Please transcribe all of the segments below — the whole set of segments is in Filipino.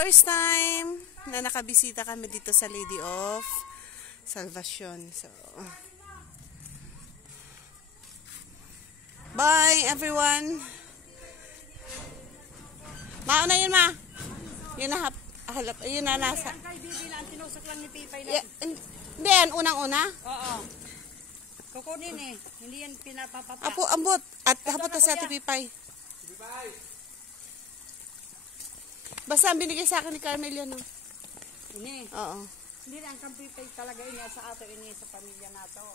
First time na nakabisita kami dito sa Lady of Salvacion. So, bye everyone. Mauna yun, ma. Yun na halap. Yun na nasa. Tinusok lang ni Pipay na. Hindi yan, unang-una. Oo. Kukunin eh. Hindi yan pinapapapa. Apo, ambot. At hapot na si Ate Pipay. Basta ang binigay sa akin ni Carmel yan. No? Ini. Oo. Hindi lang kang Pipay talaga ini sa ato, ini sa pamilya nato.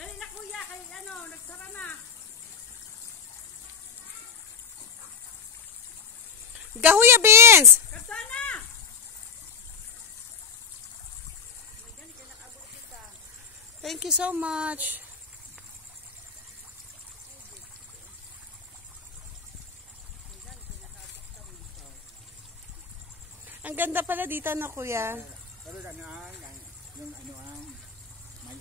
Dali na kuya, kay ano, nagsara na. Gahuya beans! Kasana! Thank you so much. Ang ganda pala dito na kuya. Pero yung may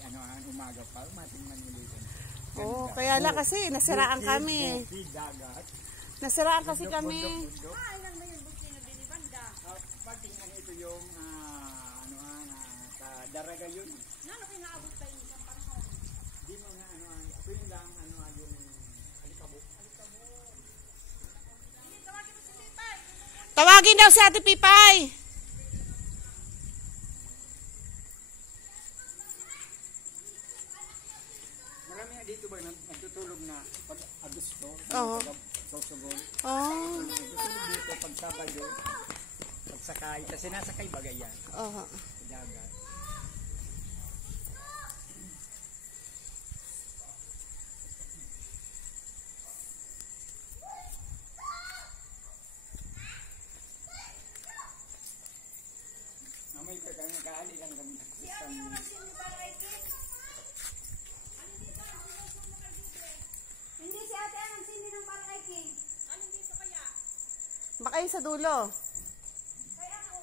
umaga pa, mating manulitin. Oo, kaya lang kasi nasiraan kami. Nasiraan kasi kami. Ilang na yung bukti na binibanda. Patingnan ito yung sa Daraga yun. Nano kinaabot tayo ng isang panahon? Di mo nga ako yun lang yung alikabo. Tawagin mo si Pipay. Tawagin daw si Ate Pipay. Marami nga dito ba nagtutulog na pag Agosto? Oo. Sosogol. Oh. Nagtutulog dito pag Sabado. Pagsakay. Kasi nasakay bagay yan. Oo. Sa dagat. Amoy ka kaali lang kami. Hindi si ate ang sindi ng Barangay King. Ano dito kaya? Baka yung sa dulo. Kaya ako.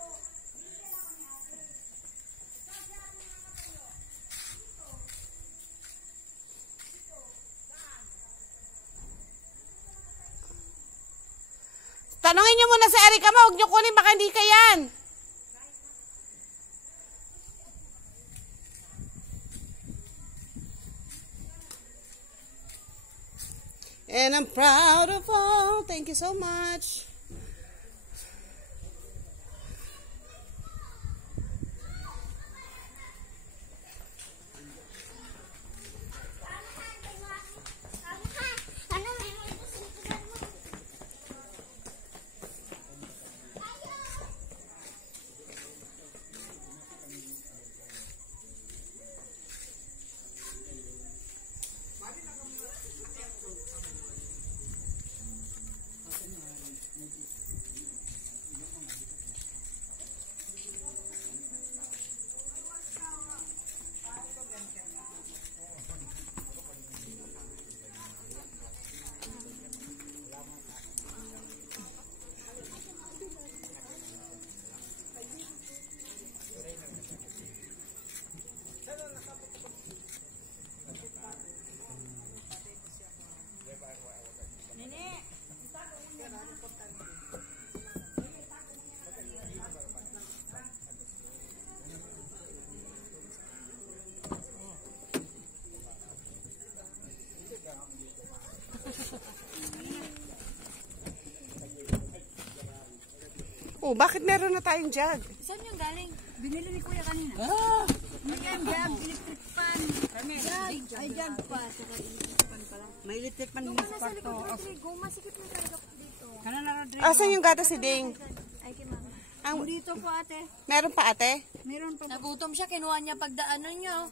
Tanungin nyo muna sa Erika mo. Huwag nyo kunin. Baka hindi ka yan. And I'm proud of all. Thank you so much. Oh, bakit meron na tayong jug? Saan yung galing? Binili ni Kuya kanina. May jug, electric fan. Jug, ay jug pa. Saka electric fan pala. May electric fan din sa kwarto. Masikip na talaga dito. Kana na Rodrigo. Asan yung gatas si Ding? Ay, kay mama. Ang, Dito po ate. meron pa ate? Meron pa. Nagutom siya, kinuha niya pagdaanan niya.